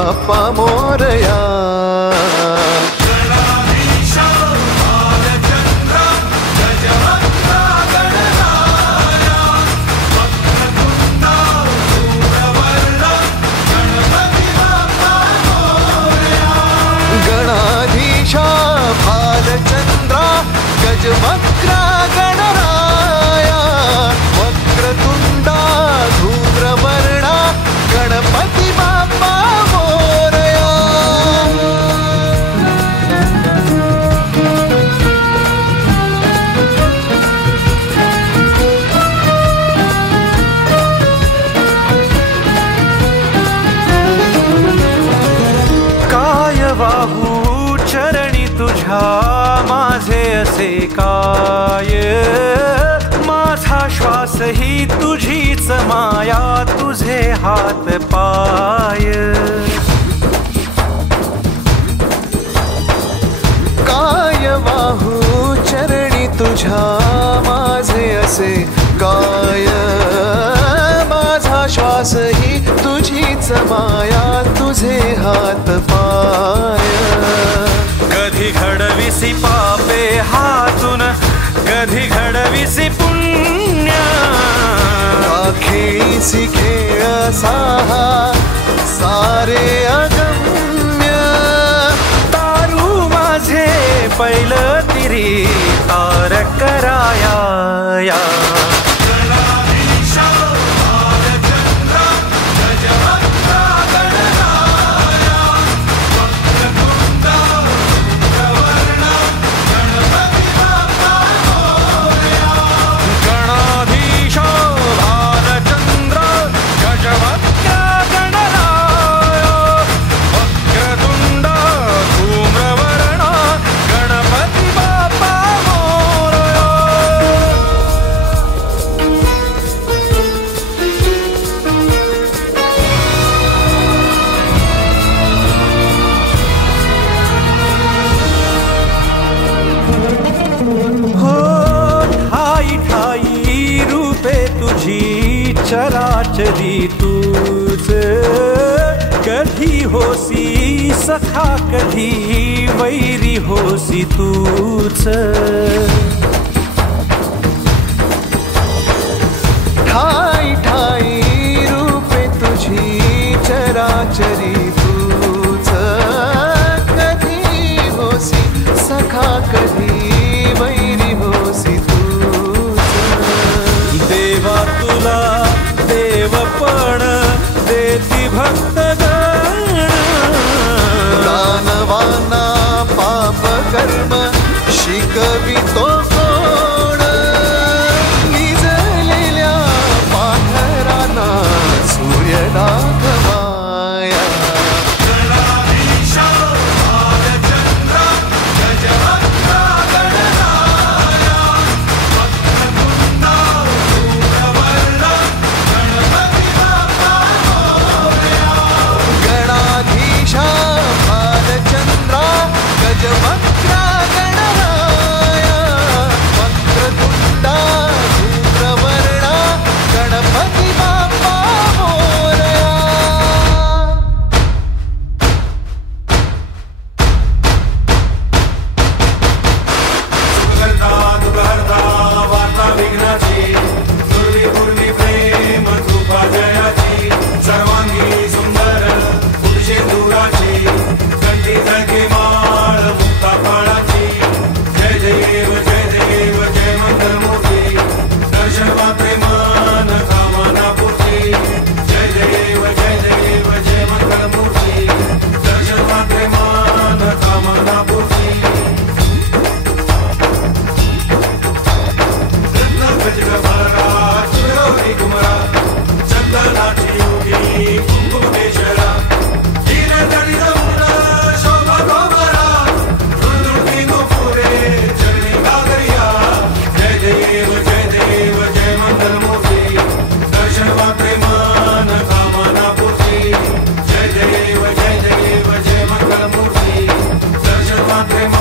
बाप्पा मोरया. गणाधीशा भालचंद्रा गजवक्रा गणराया वक्रतुंडा धूम्रवर्णा गणपती बाप्पा मोरया. बाहू चरणी तुझ्या माझे असे काय. माझा श्वास ही तुझीच माया तुझे हात पाय. काय वाहू चरणी तुझ्या माझे असे काय. माझा श्वास ही तुझीच माया तुझे हात पाय. कधी घडविसी पापे हातून कधी घडविसी पुण्य. खेळीसी खेळ साहा सारे अगम्य. तारू माझे पहिलं तिरी तार कराया. चराचरी तूच कधी होसी सखा कधी वैरी होसी तूच. ठाई ठाई रूपे तुझी चराचरी तूच कधी होसी सखा कधी वैरी होसी तूच. देवा तुला देवपण देती भक्तगण. दानवाना पाप कर्म शिकवितो कोण. निजलेल्या पाखरांना सूर्य दाखवाया. गजवक्रा गणराया वक्रतुंडा धूम्रवर्णा गणपती बाप्पा मोरया. सुखकर्ता दुःखहर्ता वार्ता विघ्नाची दुर्वी पूर्वी प्रेम कृपा जयाची. सर्वांगी सुंदर पुरुषे दुराची कंठी जगे माळ मुक्ता फळाची. जय देव जय देव जय मंगलमूर्ती दर्शन मात्रे मन कामना पूर्ती. जय देव जय देव जय मंगलमूर्ती दर्शन मात्रे मन कामना पूर्ती. गजगभरा सुरगौरी कुमरा चंदनाची योगी कुंकुमेश्वरा. Prema